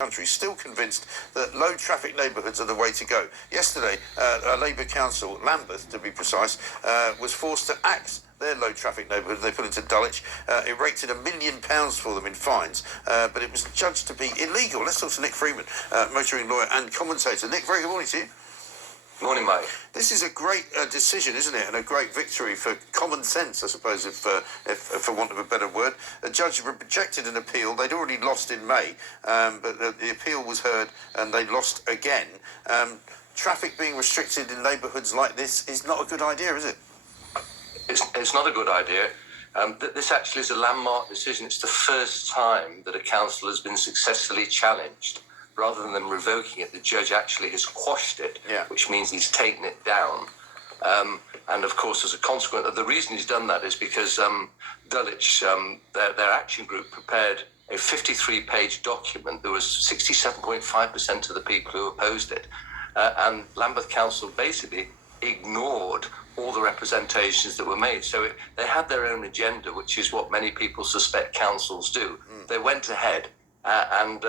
country still convinced that low traffic neighbourhoods are the way to go. Yesterday, a Labour council, Lambeth to be precise, was forced to axe their low traffic neighbourhood they put into Dulwich. It rated £1 million for them in fines, but it was judged to be illegal. Let's talk to Nick Freeman, motoring lawyer and commentator. Nick, very good morning to you. Morning, Mike. This is a great decision, isn't it? And a great victory for common sense, I suppose, if for want of a better word. The judge rejected an appeal. They'd already lost in May, but the appeal was heard and they lost again. Traffic being restricted in neighbourhoods like this is not a good idea, is it? It's not a good idea. This actually is a landmark decision. It's the first time that a council has been successfully challenged. Rather than revoking it, the judge actually has quashed it, which means he's taken it down. And of course, as a consequence, the reason he's done that is because Dulwich, their action group, prepared a 53-page document. There was 67.5% of the people who opposed it. And Lambeth Council basically ignored all the representations that were made. So they had their own agenda, which is what many people suspect councils do. They went ahead and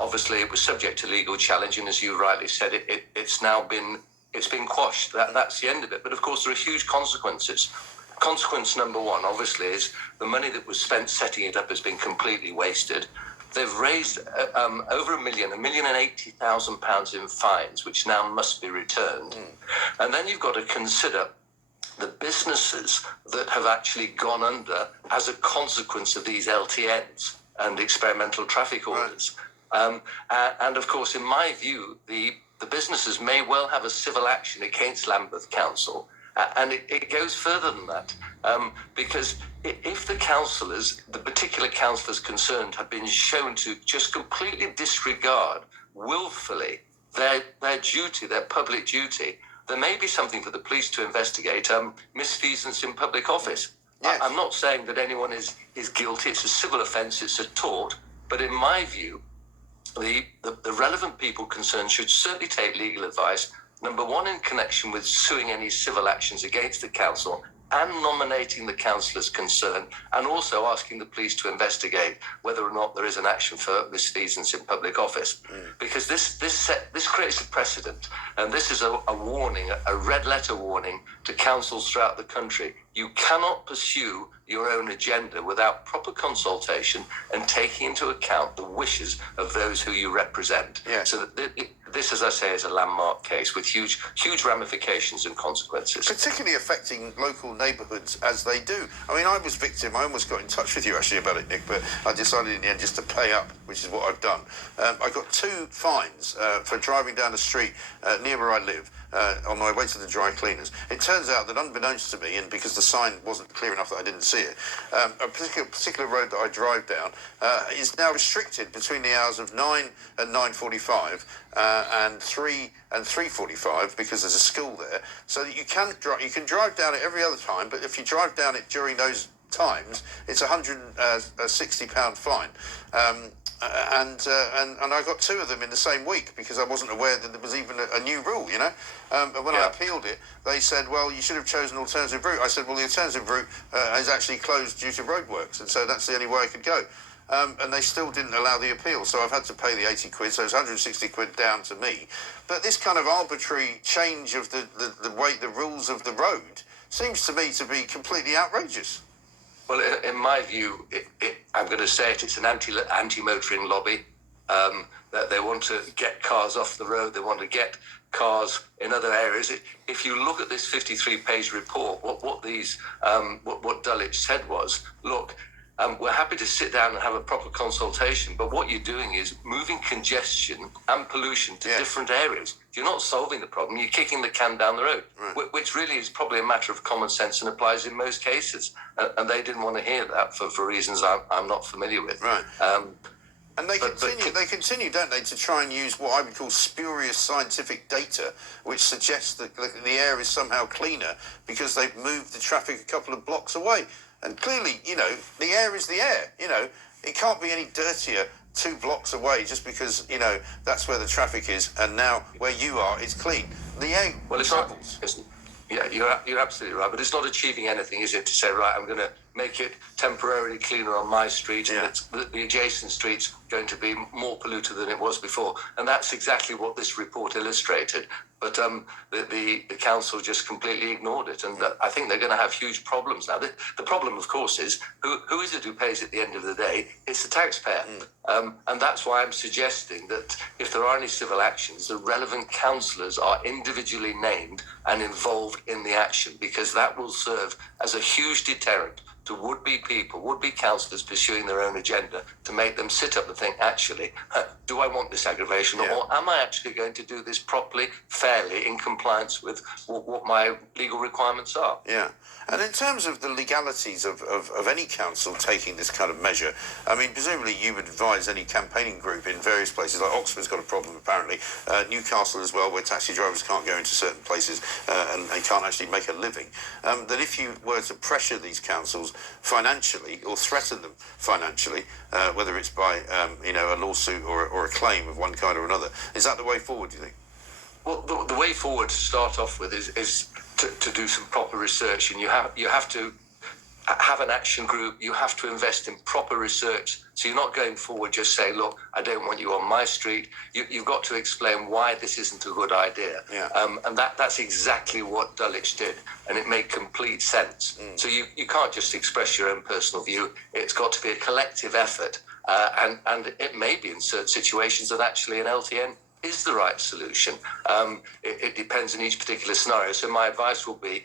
obviously it was subject to legal challenge, and as you rightly said, it's been quashed. That's the end of it. But of course, there are huge consequences. Consequence number one, obviously, is the money that was spent setting it up has been completely wasted. They've raised over £1,080,000 in fines, which now must be returned. And then you've got to consider the businesses that have actually gone under as a consequence of these LTNs and experimental traffic orders. And of course, in my view, the businesses may well have a civil action against Lambeth Council. And it goes further than that, because if the councillors, the particular councillors concerned, have been shown to just completely disregard willfully their duty, their public duty, there may be something for the police to investigate, misfeasance in public office. Yes. I'm not saying that anyone is guilty. It's a civil offence. It's a tort. But in my view, the relevant people concerned should certainly take legal advice, number one, in connection with suing any civil actions against the council and nominating the councillors concerned, and also asking the police to investigate whether or not there is an action for misfeasance in public office. Because this creates a precedent, and this is a warning, a red letter warning to councils throughout the country. You cannot pursue your own agenda without proper consultation and taking into account the wishes of those who you represent. Yeah. So this, as I say, is a landmark case with huge ramifications and consequences. Particularly affecting local neighbourhoods as they do. I mean, I was victim. I almost got in touch with you actually about it, Nick, but I decided in the end just to pay up, which is what I've done. I got 2 fines for driving down the street near where I live on my way to the dry cleaners. It turns out that unbeknownst to me, and because the sign wasn't clear enough that I didn't see it, a particular road that I drive down is now restricted between the hours of 9 and 9:45 and 3 and 3:45 because there's a school there. So that you can drive down it every other time, but if you drive down it during those times, it's £160 fine. And I got 2 of them in the same week because I wasn't aware that there was even a new rule, you know. But when I appealed it, they said, well, you should have chosen an alternative route. I said, well, the alternative route is actually closed due to roadworks, and so that's the only way I could go. And they still didn't allow the appeal, so I've had to pay the 80 quid, so it's 160 quid down to me. But this kind of arbitrary change of the way, the rules of the road seems to me to be completely outrageous. Well, in my view, I'm going to say it's an anti-motoring lobby. That they want to get cars off the road. They want to get cars in other areas. If you look at this 53-page report, what Dulwich said was, look, we're happy to sit down and have a proper consultation, but what you're doing is moving congestion and pollution to different areas. You're not solving the problem, you're kicking the can down the road, which really is probably a matter of common sense and applies in most cases. And they didn't want to hear that for reasons I'm not familiar with. Right. And they continue, don't they, to try and use what I would call spurious scientific data, which suggests that the air is somehow cleaner because they've moved the traffic a couple of blocks away. And clearly, you know, the air is the air. You know, it can't be any dirtier 2 blocks away just because, you know, that's where the traffic is, and now where you are is clean. The air travels. Yeah, you're absolutely right, but it's not achieving anything, is it, to say, right, I'm going to make it temporarily cleaner on my street, Yeah. and the adjacent street's going to be more polluted than it was before. And that's exactly what this report illustrated. But the council just completely ignored it. And I think they're going to have huge problems now. The problem, of course, is who is it who pays at the end of the day? It's the taxpayer. And that's why I'm suggesting that if there are any civil actions, the relevant councillors are individually named and involved in the action, because that will serve as a huge deterrent to would-be people, would-be councillors pursuing their own agenda, to make them sit up and think, actually, do I want this aggravation, or am I actually going to do this properly, fairly, in compliance with what my legal requirements are? Yeah. And in terms of the legalities of any council taking this kind of measure, I mean, presumably you would advise any campaigning group in various places, like Oxford's got a problem apparently, Newcastle as well, where taxi drivers can't go into certain places and they can't actually make a living, that if you were to pressure these councils financially or threaten them financially, whether it's by, a lawsuit or a claim of one kind or another, is that the way forward, do you think? Well, the way forward to start off with is to do some proper research, and you have to have an action group. You have to invest in proper research. So you're not going forward just saying, look, I don't want you on my street. You've got to explain why this isn't a good idea. Yeah. And that's exactly what Dulwich did, and it made complete sense. So you can't just express your own personal view. It's got to be a collective effort, and it may be in certain situations that actually an LTN is the right solution. It depends on each particular scenario. So my advice will be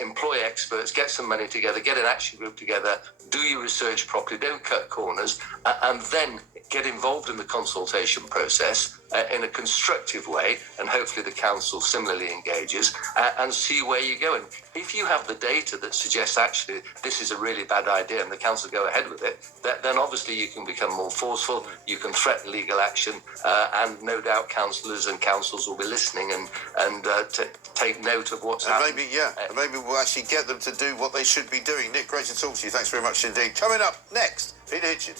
employ experts, get some money together, get an action group together, do your research properly, don't cut corners, and then get involved in the consultation process in a constructive way, and hopefully the council similarly engages, and see where you go. And if you have the data that suggests actually this is a really bad idea and the council go ahead with it, then obviously you can become more forceful, you can threaten legal action, and no doubt councillors and councils will be listening and take note of what's happening. Maybe we'll actually get them to do what they should be doing. Nick, great to talk to you. Thanks very much indeed. Coming up next, Peter Hitchens.